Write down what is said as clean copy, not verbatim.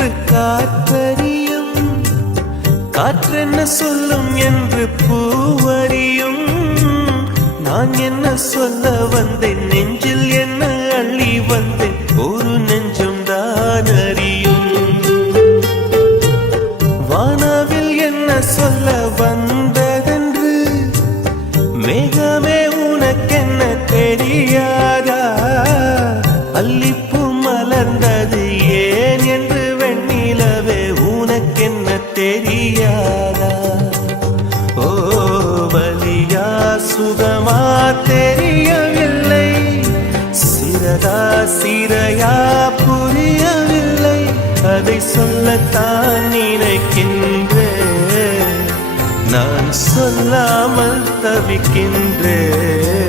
என்று காற்றறியும், காற்றென்ன சொல்லும் என்று பூவறியும். நான் என்ன சொல்ல வந்தேன், நெஞ்சில் என்ன அள்ளி வந்தேன், ஒரு நெஞ்சம் தான் அறியும். வானவில் என்ன சொல்ல வந்ததென்று மேகமே உனக்கென்ன தெரியாதா? அல்லிப்பூ மலர்ந்தது ஏன் என்று வெண்ணிலவே உனக்கென்ன தெரியாதா? ஓ வலியா சுகமா தெரியவில்லை, சிறதா சிறையா புரியவில்லை. அதை சொல்லத்தான் நினைக்கின்றேன், நான் சொல்லாமல் தவிக்கின்றேன்.